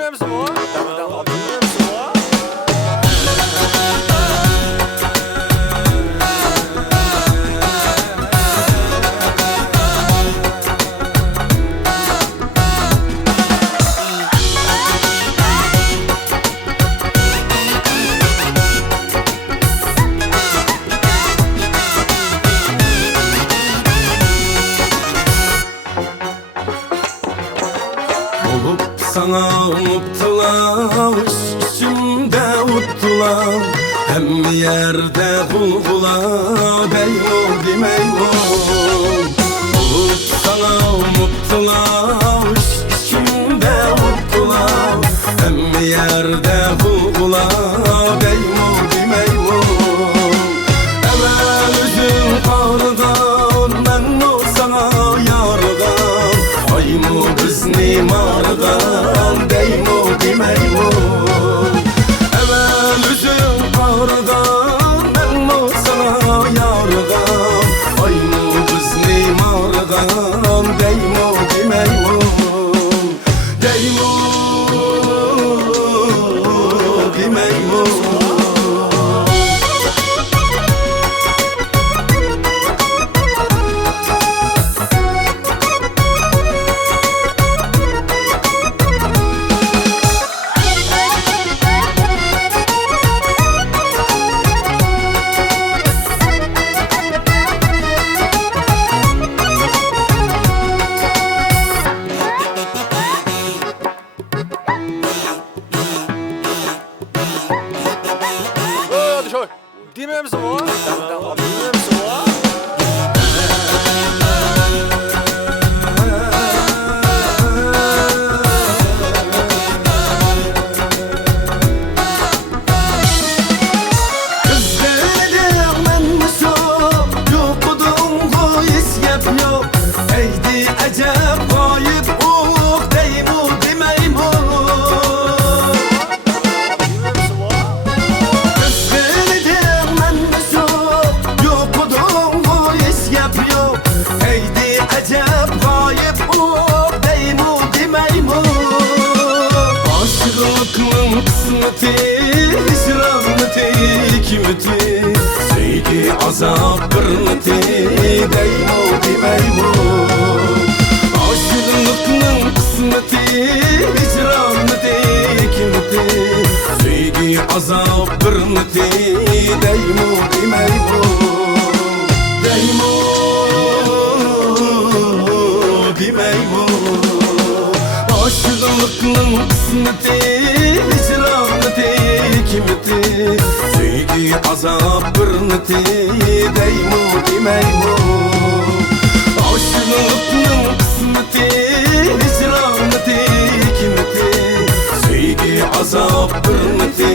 bilmiyor musun o? Tamam, bilmiyor musun o? Olup sana unuttular, içimde uttular. Hem bir yerde bulgular, deymo demeymo. Olup sana unuttular, içimde uttular. Hem bir yerde bulgular, deymo demeymo. Evvel üzüm ağrıdan, ben o sana yarıdan. Aymo bizni mardan, deymo demeymo. Evvel üzüm ağrıdan, ben o sana yarıdan. Aymo bizni mardan, deymo demeymo. Deymo demeymo. Hadi şöyle. Bilmiyor musun o? Tamam, bilmiyor musun o? Kızlarım ben çok yokudum koyis yap yok. Eydi acep kayıp ok deymu demeymo. Kızlarım ben çok yokudum koyis yap yok. Eydi acep kayıp ok deymu demeymo. Aşıklıkның kısmeti, hicraneti, hikmeti. Sevgi azap kırmeti, deymo demeymo. Aşıklıkның kısmeti, hicraneti, hikmeti. Sevgi azap kırmeti, deymo demeymo. Deymo demeymo. Aşıklıkның kısmeti, hicraneti, hikmeti. Sevgi azap kırmeti, deymo demeymo. Aşıklıkның kısmeti, hicraneti, hikmeti. Sevgi azap kırmeti,